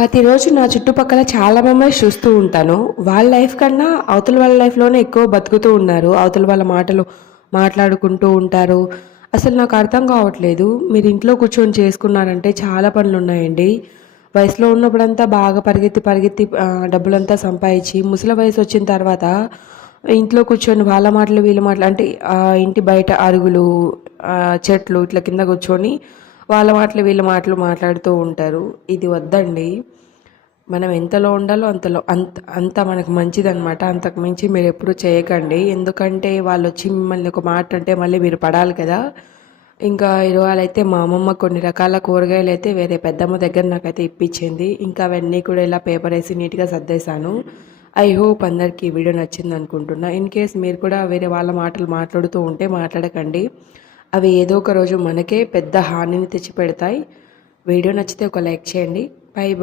ప్రతిరోజు నా చుట్టుపక్కల చాలా మెమరీస్ చూస్తూ ఉంటాను. వాళ్ళ లైఫ్ కన్నా అవతల వాళ్ళ లైఫ్‌లోనే ఎక్కువ బతుకుతూ ఉన్నారు. అవతల వాళ్ళ మాటలు మాట్లాడుకుంటూ ఉంటారు. అసలు నాకు అర్థం కావట్లేదు. మీరు ఇంట్లో కూర్చొని చేసుకున్నారంటే చాలా పనులున్నాయండి. వయసులో ఉన్నప్పుడంతా బాగా పరిగెత్తి పరిగెత్తి డబ్బులంతా సంపాదించి ముసలి వయసొచ్చిన తర్వాత ఇంట్లో కూర్చొని వాళ్ళ మాటలు వీళ్ళ మాటలు అంటే ఇంటి బయట అరుగులు, చెట్లు ఇట్లా కింద కూర్చొని వాళ్ళ మాటలు వీళ్ళ మాటలు మాట్లాడుతూ ఉంటారు. ఇది వద్దండి. మనం ఎంతలో ఉండాలో అంతలో అంత మనకు మంచిదనమాట. అంతకు మించి మీరెప్పుడు చేయకండి. ఎందుకంటే వాళ్ళొచ్చి మిమ్మల్ని ఒక మాట అంటే మళ్ళీ మీరు పడాలి కదా! ఇంకా ఇవాళైతే మా అమ్మమ్మ కొన్ని రకాల కూరగాయలైతే వేరే పెద్దమ్మ దగ్గర నాకైతే ఇప్పించింది. ఇంకా అవన్నీ కూడా ఇలా పేపరేసి నీట్‌గా సర్దేశాను. ఐ హోప్ అందరికీ ఈ వీడియో నచ్చిందనుకుంటున్నా. ఇన్ కేస్ మీరు కూడా వేరే వాళ్ళ మాటలు మాట్లాడుతూ ఉంటే మాట్లాడకండి. అవి ఏదో ఒక రోజు మనకే పెద్ద హానిని తెచ్చిపెడతాయి. వీడియో నచ్చితే ఒక లైక్ చేయండి. బై.